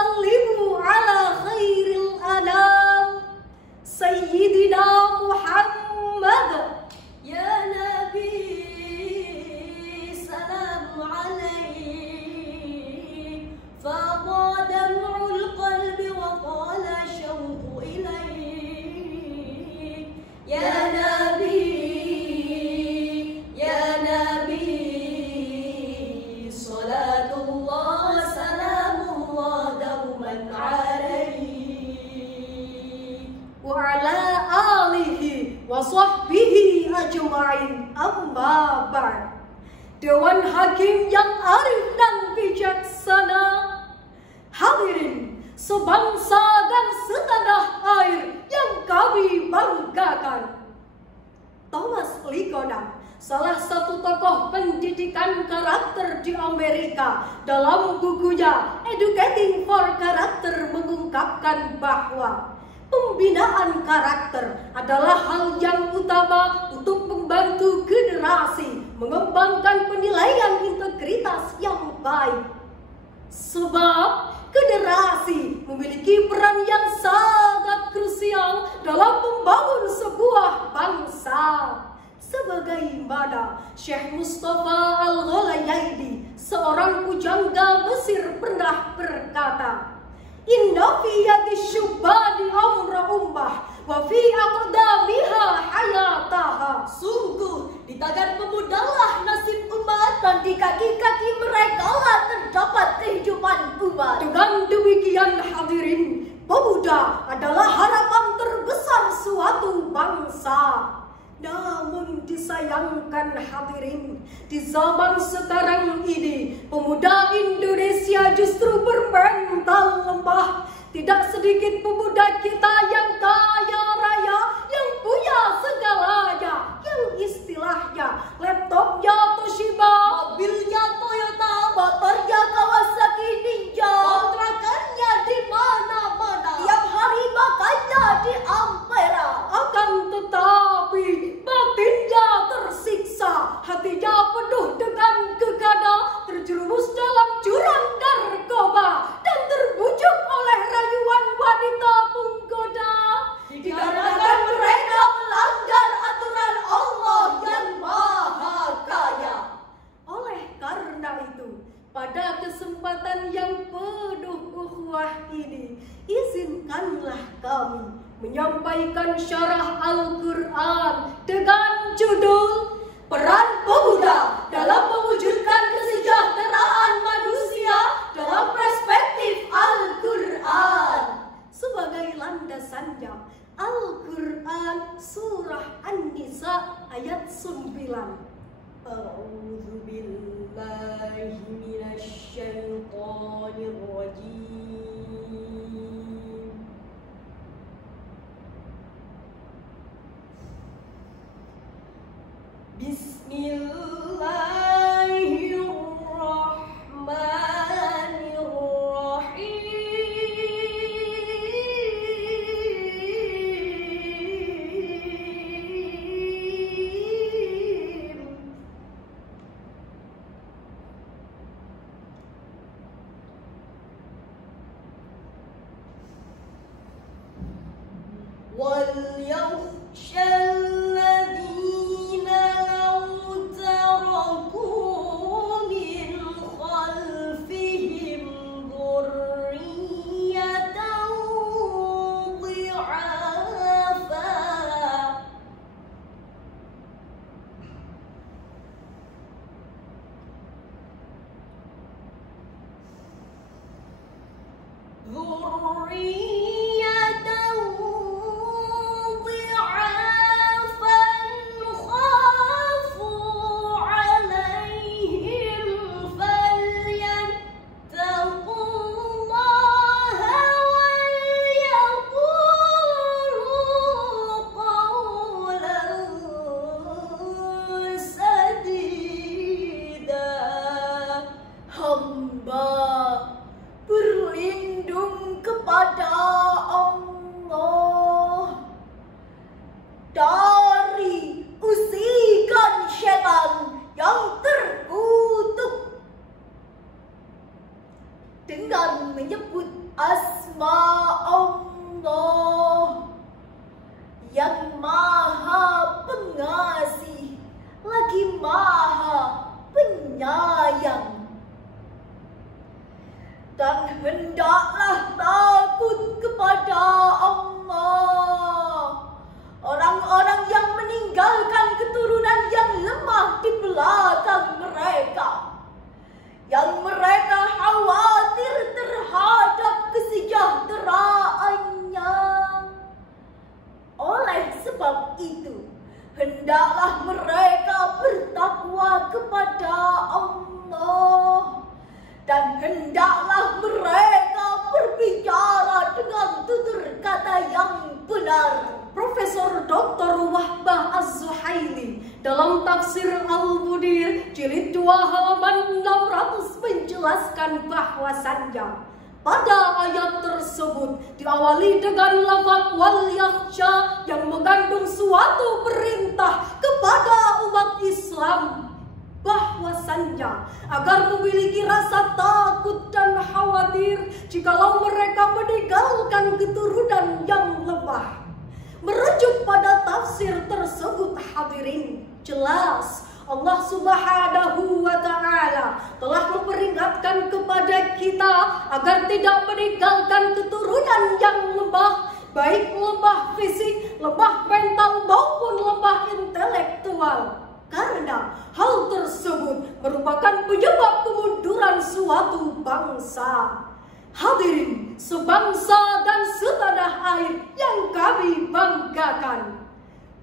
sallimu ala khairil anam Sayyidina Muhammad. Ya Nabi salamu alaih, fadha dam'ul qalbi wa qala syauqu ilaih. Ya Nabi, ya Nabi, salatullah salamullah dauman alaih wa ala alihi wa sahbihi ajma'in. Amma ba'd. Dewan Hakim yang arif dan bijaksana, hadirin sebangsa dan setanah air yang kami banggakan. Thomas Ligoda, salah satu tokoh pendidikan karakter di Amerika, dalam bukunya Educating for Character mengungkapkan bahwa pembinaan karakter adalah hal yang utama untuk membantu generasi mengembangkan penilaian integritas yang baik. Sebab generasi memiliki peran yang sangat krusial dalam membangun sebuah bangsa. Sebagaimana Syekh Mustafa Al-Ghalayaidi, seorang pujangga Mesir, pernah berkata, Inna fi yadi syubani amra ummah wa fi aqdamiha hayataha. Sungguh di tangan pemudalah nasib umat, dan di kaki-kaki mereka lah terdapat kehidupan umat. Dengan demikian hadirin, pemuda adalah harapan terbesar suatu bangsa. Namun disayangkan hadirin, di zaman sekarang ini pemuda Indonesia justru bermental lemah. Tidak sedikit pemuda kita yang kaya raya, yang punya segalanya, yang istilahnya laptopnya Toshiba, mobilnya Toyota, motornya Kawasaki Ninja, kontrakannya di mana-mana, tiap hari makannya di Ampera. Akan tetapi batinnya tersiksa, hatinya penuh dengan gegana, terjerumus dalam jurang narkoba dan terbujuk oleh rayuan wanita penggoda. Dikarenakan mereka melanggar aturan Allah yang Maha Kaya. Oleh karena itu, pada kesempatan yang penuh ukhuwah ini, izinkanlah kami menyampaikan syarah Al-Quran dengan judul Peran Pemuda dalam Mewujudkan Kesejahteraan Manusia dalam Perspektif Al-Quran. Sebagai landasannya, Al-Quran Surah An-Nisa ayat 9. A'udzu billahi minasy syaithanir rajim. Bismillahirrahmanirrahim. Wal yakhshal ladina law taraku min khalfihim dhurriyatan dhi'afa berlindung kepada Allah dari usikan setan yang terkutuk. Dengan menyebut asma Allah yang maha pengasih lagi maha penyayang. Dan hendaklah takut kepada Allah orang-orang yang meninggalkan keturunan yang lemah di belakang mereka, yang mereka khawatir terhadap kesejahteraannya. Oleh sebab itu, hendaklah mereka bertakwa kepada Allah, dan hendaklah mereka berbicara dengan tutur kata yang benar. Profesor Dr. Wahbah Az-Zuhaili dalam tafsir Al-Mudir jilid 2 halaman 600 menjelaskan bahwasannya pada ayat tersebut diawali dengan lafaz wal yakhsha yang mengandung suatu perintah kepada umat Islam bahwasannya agar memiliki rasa takut dan khawatir jikalau mereka meninggalkan keturunan yang lemah. Merujuk pada tafsir tersebut, hadirin, jelas Allah Subhanahu wa Ta'ala telah memperingatkan kepada kita agar tidak meninggalkan keturunan yang lemah, baik lemah fisik, lemah mental maupun lemah intelektual. Karena hal tersebut merupakan penyebab kemunduran suatu bangsa. Hadirin, sebangsa dan setanah air yang kami banggakan,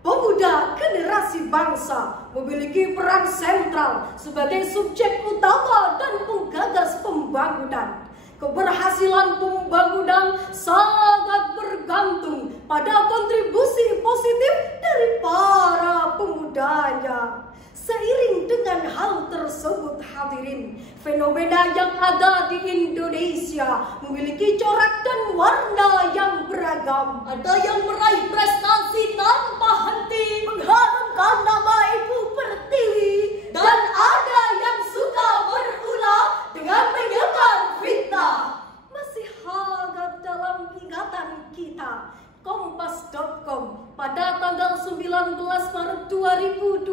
pemuda generasi bangsa memiliki peran sentral sebagai subjek utama dan penggagas pembangunan. Keberhasilan pembangunan sangat bergantung pada kontribusi positif dari para pemudanya. Seiring dengan hal tersebut, hadirin, fenomena yang ada di Indonesia memiliki corak dan warna yang beragam. Ada yang meraih prestasi tanpa henti, mengharumkan nama Ibu Pertiwi, dan ada yang suka berulah dengan menyebar fitnah. Masih hangat dalam ingatan kita, Kompas.com pada tanggal 19 Maret 2024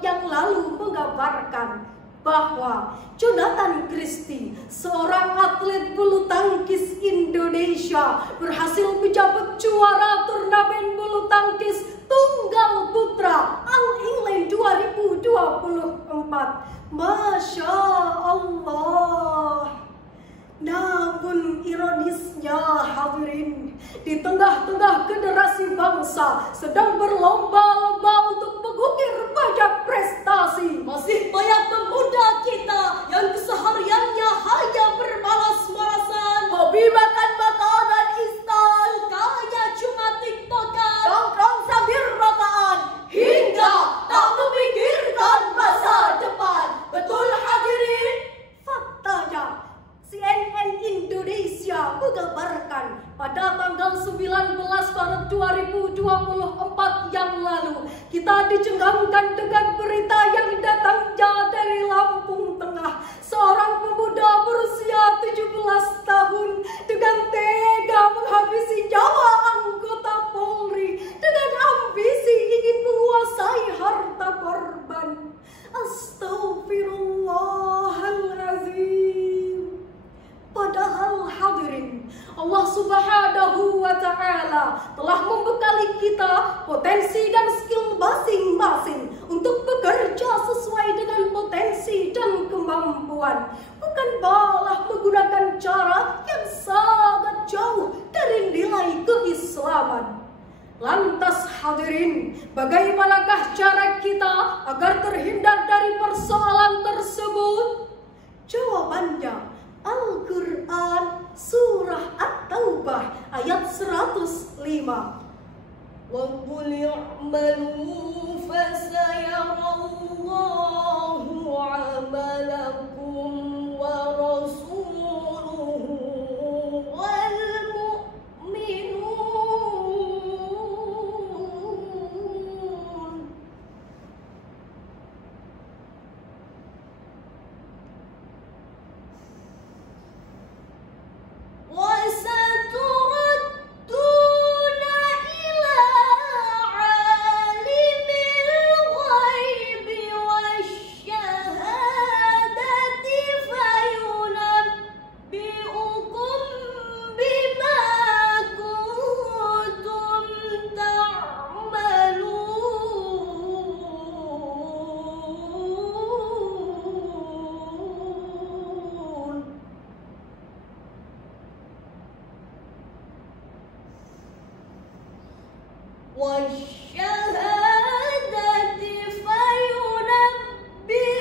yang lalu mengabarkan bahwa Jonathan Christie, seorang atlet bulu tangkis Indonesia, berhasil menjabat juara turnamen bulu tangkis tunggal putra All England 2024. Masya Allah. Namun ironisnya, hadirin, di tengah-tengah generasi bangsa sedang berlomba-lomba untuk mengukir banyak prestasi, masih banyak pemuda kita yang kesehariannya hanya bermalas-malasan, hobi makan makanan instan, sukanya cuma tiktokan, nongkrong sambil rokokan, hingga tak memikirkan masa depan. Betul, hadirin? Faktanya, CNN Indonesia mengabarkan pada tanggal 19 Maret 2024 yang lalu kita dicenggamkan dengan berita yang datangnya dari Lampung Tengah. Seorang pemuda berusia 17 tahun dengan tega menghabisi nyawa anggota Polri dengan ambisi ingin menguasai harta korban. Astaghfirullahaladzim. Padahal, hadirin, Allah Subhanahu wa Ta'ala telah membekali kita potensi dan skill masing-masing untuk bekerja sesuai dengan potensi dan kemampuan, bukan malah menggunakan cara yang sangat jauh dari nilai keislaman. Lantas, hadirin, bagaimanakah cara kita agar terhindar dari persoalan tersebut? Jawabannya, Al-Quran Surah At-Taubah ayat 105. وَقُلْ اعْمَلُوا فَسَيَرَى اللَّهُ عَمَلَكُمْ وَرَسُولُهُ وَالْمُؤْمِنُونَ. والشهادة فينبئكم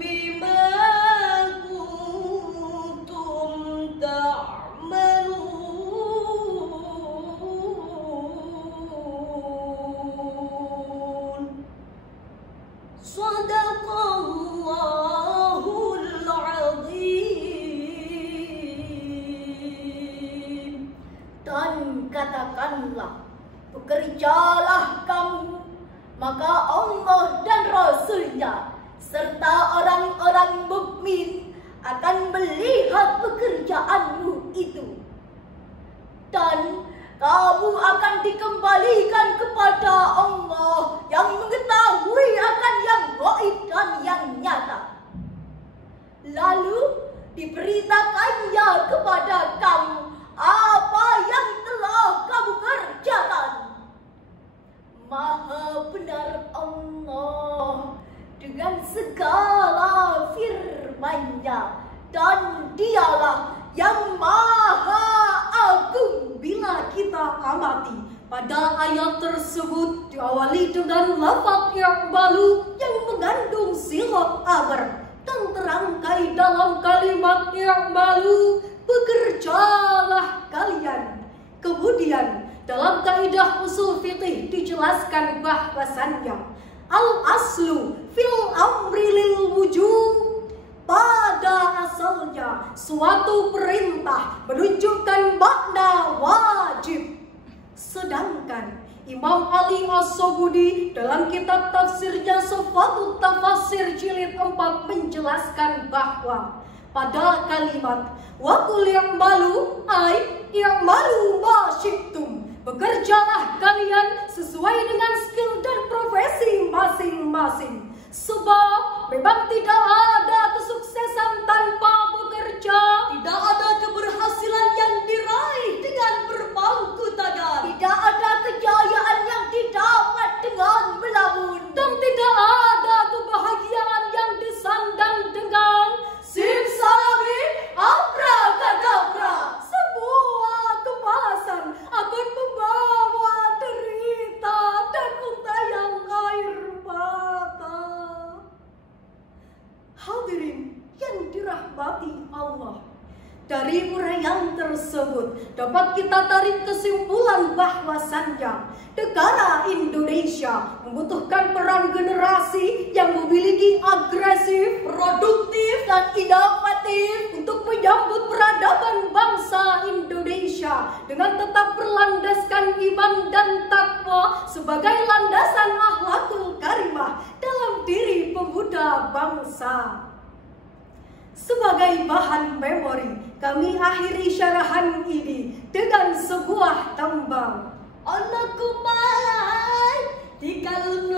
بما كنتم تعملون. صدق الله العظيم. Dan katakanlah, bekerjalah kamu, maka Allah dan Rasul-Nya serta orang-orang mukmin akan melihat pekerjaanmu itu, dan kamu akan dikembalikan kepada Allah yang mengetahui akan yang gaib dan yang nyata. Lalu diberitakannya kepada kamu apa yang telah kamu kerjakan. Maha benar Allah dengan segala firman-Nya, dan Dialah yang Maha Agung. Bila kita amati pada ayat tersebut diawali dengan lafaz i'malu yang mengandung sirat amr, dan terangkai dalam kalimat i'malu, bekerjalah kalian. Kemudian dalam kaidah usul fiqih dijelaskan bahwasannya al-aslu fil amri lil wujub, pada asalnya suatu perintah menunjukkan makna wajib. Sedangkan Imam Ali As-Sobudi dalam kitab tafsirnya Sifatut Tafasir jilid 4 menjelaskan bahwa pada kalimat wa qul i'malu ay i'malu ma syi'tum, bekerjalah kalian sesuai dengan skill dan profesi masing-masing. Sebab memang tidak ada kesuksesan tanpa bekerja, tidak ada keberhasilan yang diraih dengan berpangku tangan, Tidak ada kejayaan yang didapat dengan melamun, dan tidak ada kebahagiaan yang disandang dengan simsalabim abrakadabra. Semua kebalasan akan membawa derita dan untayan air mata. Hadirin yang dirahmati Allah, dari uraian tersebut dapat kita tarik kesimpulan bahwasannya negara Indonesia membutuhkan peran generasi yang memiliki agresif, produktif, dan inovatif untuk menyambut peradaban bangsa Indonesia dengan tetap berlandaskan iman dan takwa sebagai landasan akhlakul karimah dalam diri pemuda bangsa. Sebagai bahan memori, kami akhiri syarahan ini dengan sebuah tembang. Anakku malai di kalung